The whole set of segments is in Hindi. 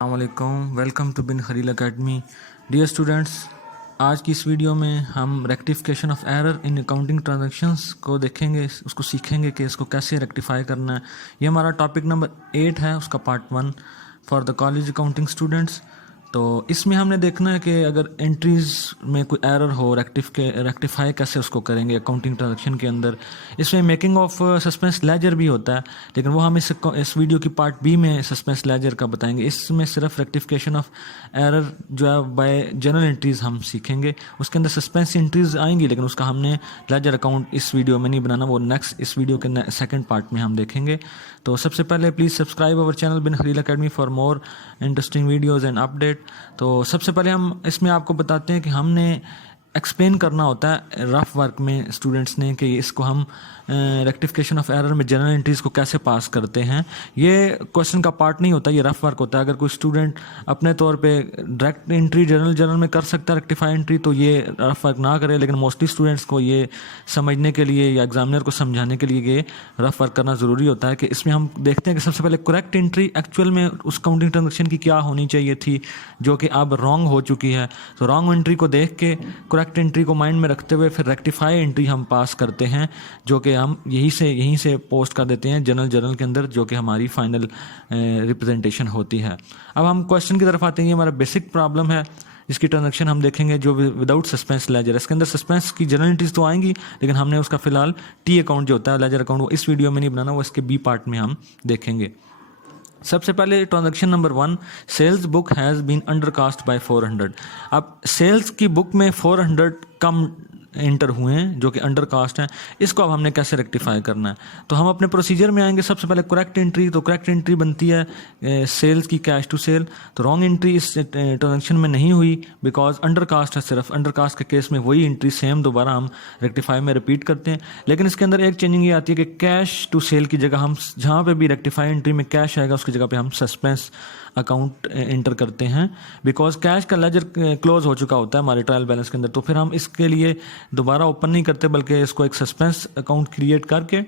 अस्सलामुअलैकुम, welcome to Bin Khalil academy. Dear students, आज की इस वीडियो में हम rectification of error in accounting transactions को देखेंगे, उसको सीखेंगे कि इसको कैसे रेक्टिफाई करना है। ये हमारा टॉपिक नंबर 8 है, उसका part 1 for the college accounting students. तो इसमें हमने देखना है कि अगर एंट्रीज़ में कोई एरर हो, रेक्टिफाई कैसे उसको करेंगे अकाउंटिंग ट्रांजैक्शन के अंदर। इसमें मेकिंग ऑफ सस्पेंस लेजर भी होता है, लेकिन वो हम इस वीडियो की पार्ट बी में सस्पेंस लेजर का बताएंगे। इसमें सिर्फ रेक्टिफिकेशन ऑफ एरर जो है बाय जनरल एंट्रीज़ हम सीखेंगे। उसके अंदर सस्पेंस एंट्रीज आएंगी, लेकिन उसका हमने लेजर अकाउंट इस वीडियो में नहीं बनाना, वो नेक्स्ट इस वीडियो के सेकंड पार्ट में हम देखेंगे। तो सबसे पहले please subscribe our channel Bin Khalil academy for more interesting videos and update. तो सबसे पहले हम इसमें आपको बताते हैं कि हमने एक्सप्लेन करना होता है रफ वर्क में स्टूडेंट्स ने कि इसको हम रेक्टिफिकेशन ऑफ एरर में जनरल एंट्रीज़ को कैसे पास करते हैं। ये क्वेश्चन का पार्ट नहीं होता, ये रफ वर्क होता है। अगर कोई स्टूडेंट अपने तौर पे डायरेक्ट एंट्री जनरल में कर सकता है रेक्टिफाई एंट्री, तो ये रफ वर्क ना करे, लेकिन मोस्टली स्टूडेंट्स को ये समझने के लिए या एग्जामिनर को समझाने के लिए ये रफ वर्क करना ज़रूरी होता है। कि इसमें हम देखते हैं कि सबसे पहले करेक्ट एंट्री एक्चुअल में उस काउंटिंग ट्रांजेक्शन की क्या होनी चाहिए थी, जो कि अब रॉन्ग हो चुकी है। तो रॉन्ग एंट्री को देख के करेक्ट एंट्री को माइंड में रखते हुए फिर रेक्टिफाई एंट्री हम पास करते हैं, जो कि हम यहीं से पोस्ट कर देते हैं जर्नल के अंदर, जो कि हमारी फाइनल रिप्रेजेंटेशन होती है। अब हम क्वेश्चन की तरफ आते हैं। ये हमारा बेसिक प्रॉब्लम है, इसकी ट्रांजैक्शन हम देखेंगे जो विदाउट सस्पेंस लेजर। इसके अंदर सस्पेंस की जनरल एंट्रीज तो आएंगी, लेकिन हमने उसका फिलहाल टी अकाउंट जो होता है लेजर अकाउंट, वो इस वीडियो में नहीं बनाना, वो इसके बी पार्ट में हम देखेंगे। सबसे पहले transaction number 1, sales book has been undercast by 400। अब सेल्स की बुक में 400 कम इंटर हुए हैं जो कि अंडरकास्ट हैं। इसको अब हमने कैसे रेक्टिफाई करना है, तो हम अपने प्रोसीजर में आएंगे। सबसे पहले करेक्ट एंट्री, तो करेक्ट एंट्री बनती है सेल्स की कैश टू सेल। तो रॉन्ग एंट्री इस ट्रांजैक्शन में नहीं हुई बिकॉज अंडरकास्ट है। सिर्फ अंडरकास्ट के केस में वही एंट्री सेम दोबारा हम रेक्टिफाई में रिपीट करते हैं। लेकिन इसके अंदर एक चेंजिंग ये आती है कि कैश टू सेल की जगह हम जहाँ पे भी रेक्टिफाई एंट्री में कैश आएगा उसकी जगह पे हम सस्पेंस अकाउंट एंटर करते हैं, बिकॉज कैश का लेजर क्लोज हो चुका होता है हमारे ट्रायल बैलेंस के अंदर। तो फिर हम इसके लिए दोबारा ओपन नहीं करते, बल्कि इसको एक सस्पेंस अकाउंट क्रिएट करके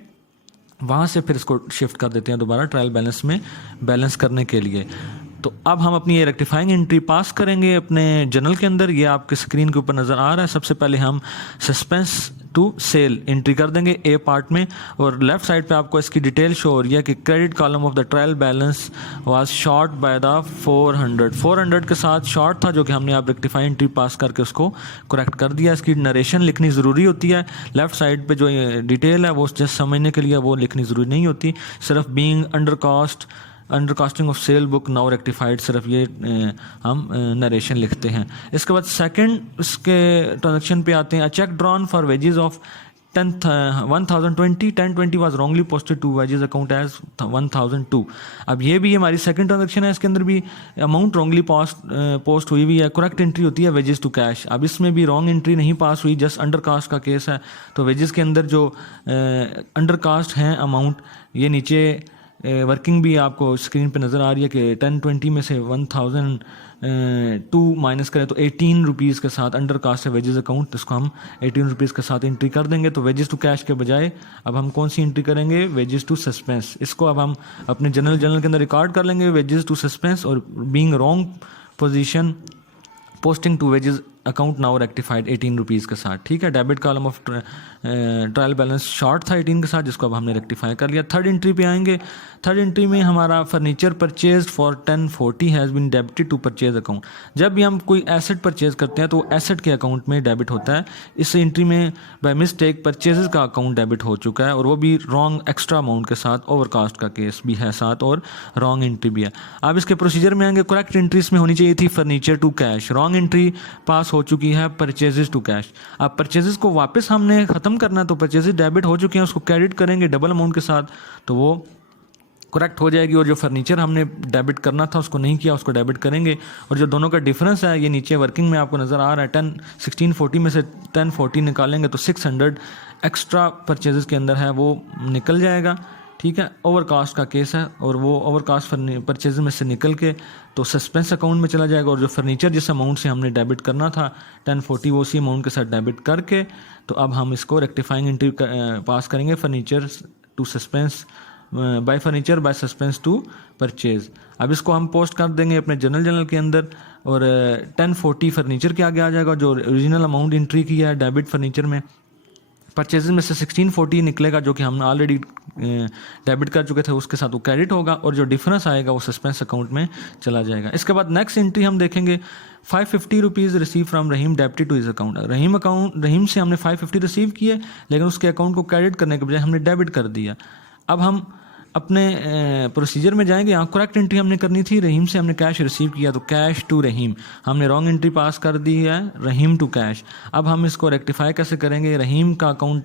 वहाँ से फिर इसको शिफ्ट कर देते हैं दोबारा ट्रायल बैलेंस में बैलेंस करने के लिए। तो अब हम अपनी ये रेक्टिफाइंग एंट्री पास करेंगे अपने जर्नल के अंदर। ये आपके स्क्रीन के ऊपर नज़र आ रहा है। सबसे पहले हम सस्पेंस टू सेल एंट्री कर देंगे ए पार्ट में, और लेफ्ट साइड पे आपको इसकी डिटेल शो हो रही है कि credit column of the trial balance was short by the 400 के साथ शॉर्ट था, जो कि हमने आप रेक्टिफाई एंट्री पास करके उसको करेक्ट कर दिया। इसकी नरेशन लिखनी ज़रूरी होती है। लेफ्ट साइड पे जो डिटेल है वो जस्ट समझने के लिए वो लिखनी ज़रूरी नहीं होती। सिर्फ being undercasting of sale book now rectified, सिर्फ ये हम नरेशन लिखते हैं। इसके बाद सेकंड इसके ट्रांजैक्शन पे आते हैं। Cheque drawn for wages of 1020 was wrongly posted to wages account as 1002। अब ये भी हमारी सेकंड ट्रांजैक्शन है। इसके अंदर भी अमाउंट रॉन्गली पोस्ट हुई है। करेक्ट एंट्री होती है वेजेस टू कैश। अब इसमें भी रॉन्ग एंट्री नहीं पास हुई, जस्ट अंडरकास्ट का केस है। तो वेजेस के अंदर जो अंडरकास्ट हैं अमाउंट, ये नीचे वर्किंग भी आपको स्क्रीन पे नज़र आ रही है कि 1020 में से 1002 माइनस करें तो 18 रुपीज़ के साथ अंडरकास्ट है वेजेस अकाउंट। इसको हम 18 रुपीज़ के साथ एंट्री कर देंगे। तो वेजेस टू कैश के बजाय अब हम कौन सी एंट्री करेंगे, वेजेस टू सस्पेंस। इसको अब हम अपने जनरल के अंदर रिकॉर्ड कर लेंगे, वेजेस टू सस्पेंस, और being wrong position posting to wages account now rectified 18 rupees के साथ। ठीक है, debit column of trial balance short था 18 के साथ, जिसको अब हमने रेक्टिफाई कर लिया। थर्ड एंट्री पे आएंगे। थर्ड एंट्री में हमारा furniture purchase for 1040 has been debited to purchase account. जब भी हम कोई एसेट परचेज करते हैं तो एसेट के अकाउंट में डेबिट होता है। इस एंट्री में बाय मिस्टेक परचेजेस का अकाउंट डेबिट हो चुका है, और वो भी रॉन्ग एक्स्ट्रा अमाउंट के साथ। ओवरकास्ट का केस भी है साथ, और रॉन्ग एंट्री भी है। अब इसके प्रोसीजर में आएंगे। करेक्ट एंट्री इसमें होनी चाहिए थी furniture to cash. Wrong entry pass हो चुकी है परचेजेस टू कैश। अब परचेजेस को वापस हमने ख़त्म करना है, तो परचेजेस डेबिट हो चुके हैं, उसको क्रेडिट करेंगे डबल अमाउंट के साथ, तो वो करेक्ट हो जाएगी। और जो फर्नीचर हमने डेबिट करना था उसको नहीं किया, उसको डेबिट करेंगे। और जो दोनों का डिफरेंस है ये नीचे वर्किंग में आपको नज़र आ रहा है। 1640 में से 1040 निकालेंगे तो 600 एक्स्ट्रा परचेजेस के अंदर है, वो निकल जाएगा। ठीक है, ओवरकास्ट का केस है, और वो ओवरकास्ट परचेज में से निकल के तो सस्पेंस अकाउंट में चला जाएगा। और जो फर्नीचर जिस अमाउंट से हमने डेबिट करना था 1040, वो उसी अमाउंट के साथ डेबिट करके तो अब हम इसको रेक्टिफाइंग एंट्री पास करेंगे furniture to suspense by furniture by suspense to purchase. अब इसको हम पोस्ट कर देंगे अपने जर्नल के अंदर, और 1040 फर्नीचर के आगे आ जाएगा, जो ओरिजिनल अमाउंट एंट्री किया है डेबिट फर्नीचर में। परचेजेस में से 1640 निकलेगा, जो कि हमने ऑलरेडी डेबिट कर चुके थे, उसके साथ वो क्रेडिट होगा, और जो डिफरेंस आएगा वो सस्पेंस अकाउंट में चला जाएगा। इसके बाद नेक्स्ट एंट्री हम देखेंगे 550 rupees receive from Rahim debited to his account. Rahim से हमने 550 रिसीव किए, लेकिन उसके अकाउंट को क्रेडिट करने के बजाय हमने डेबिट कर दिया। अब हम अपने प्रोसीजर में जाएंगे, यहाँ करेक्ट एंट्री हमने करनी थी। रहीम से हमने कैश रिसीव किया तो कैश टू रहीम, हमने रॉन्ग एंट्री पास कर दी है, रहीम टू कैश। अब हम इसको रेक्टिफाई कैसे करेंगे? रहीम का अकाउंट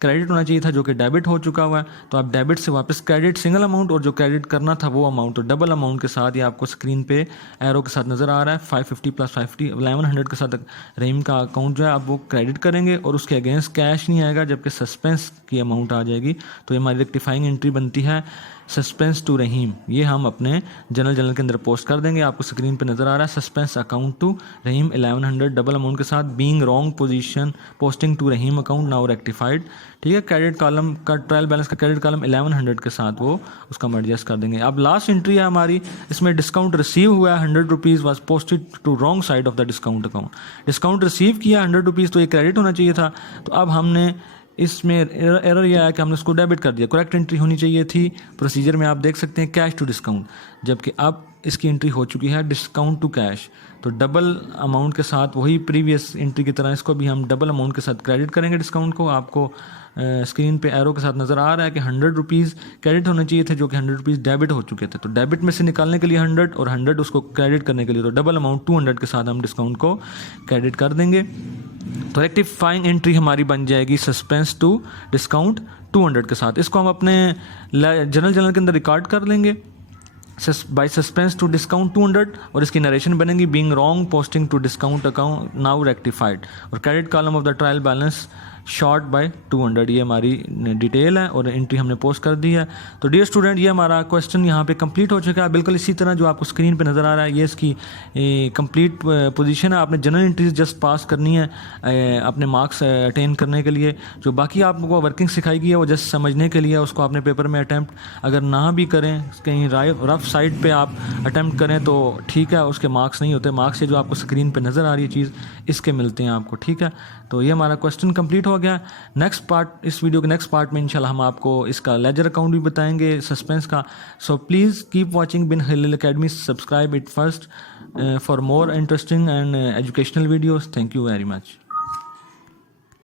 क्रेडिट होना चाहिए था, जो कि डेबिट हो चुका हुआ है, तो आप डेबिट से वापस क्रेडिट सिंगल अमाउंट, और जो क्रेडिट करना था वो अमाउंट तो डबल अमाउंट के साथ, ये आपको स्क्रीन पे एरो के साथ नज़र आ रहा है। 550 प्लस 550 1100 के साथ रहीम का अकाउंट जो है आप वो क्रेडिट करेंगे, और उसके अगेंस्ट कैश नहीं आएगा, जबकि सस्पेंस की अमाउंट आ जाएगी। तो ये हमारी रेक्टिफाइंग एंट्री बनती है सस्पेंस टू रहीम। ये हम अपने जर्नल के अंदर पोस्ट कर देंगे, आपको स्क्रीन पे नज़र आ रहा है। Suspense account to Rahim 1100 double amount के साथ, being wrong position posting to Rahim account now rectified. ठीक है, क्रेडिट कॉलम का ट्रायल बैलेंस का क्रेडिट कॉलम 1100 के साथ वो उसका हम एडजस्ट कर देंगे। अब लास्ट एंट्री है हमारी, इसमें डिस्काउंट रिसीव हुआ है 100 rupees was posted to wrong side of the discount account. Discount receive किया 100 रुपीज़, तो ये क्रेडिट होना चाहिए था, तो अब हमने इसमें एरर यह आया कि हमने उसको डेबिट कर दिया। करेक्ट एंट्री होनी चाहिए थी प्रोसीजर में, आप देख सकते हैं कैश टू डिस्काउंट, जबकि अब इसकी एंट्री हो चुकी है डिस्काउंट टू कैश। तो डबल अमाउंट के साथ वही प्रीवियस एंट्री की तरह इसको भी हम डबल अमाउंट के साथ क्रेडिट करेंगे डिस्काउंट को। आपको स्क्रीन पे एरो के साथ नज़र आ रहा है कि 100 रुपीज़ क्रेडिट होने चाहिए थे, जो कि 100 रुपीज़ डेबिट हो चुके थे। तो डेबिट में से निकालने के लिए 100 और 100 उसको क्रेडिट करने के लिए, तो डबल अमाउंट 200 के साथ हम डिस्काउंट को क्रेडिट कर देंगे। तो रेक्टिफाइंग एंट्री हमारी बन जाएगी सस्पेंस टू डिस्काउंट 200 के साथ। इसको हम अपने जर्नल के अंदर रिकॉर्ड कर लेंगे, बाई सस्पेंस टू डिस्काउंट 200, और इसकी नरेशन बनेगी being wrong posting to discount account now rectified, और credit column of the trial balance short by 200। ये हमारी डिटेल है और एंट्री हमने पोस्ट कर दी है। तो डियर स्टूडेंट, ये हमारा क्वेश्चन यहाँ पे कंप्लीट हो चुका है, बिल्कुल इसी तरह जो आपको स्क्रीन पे नज़र आ रहा है। ये इसकी कंप्लीट पोजीशन है। आपने जनरल एंट्रीज जस्ट पास करनी है अपने मार्क्स अटेन करने के लिए। जो बाकी आपको वर्किंग सिखाई गई है वो जस्ट समझने के लिए, उसको आपने पेपर में अटैम्प्ट अगर ना भी करें, कहीं रफ साइड पे आप अटैम्प्ट करें तो ठीक है, उसके मार्क्स नहीं होते। मार्क्स ये जो आपको स्क्रीन पे नज़र आ रही है चीज़, इसके मिलते हैं आपको। ठीक है, तो ये हमारा क्वेश्चन कंप्लीट हो गया। नेक्स्ट पार्ट, इस वीडियो के नेक्स्ट पार्ट में इंशाल्लाह हम आपको इसका लेजर अकाउंट भी बताएंगे सस्पेंस का। So please keep watching Bin Khalil academy, subscribe it first for more interesting and educational videos. Thank you very much.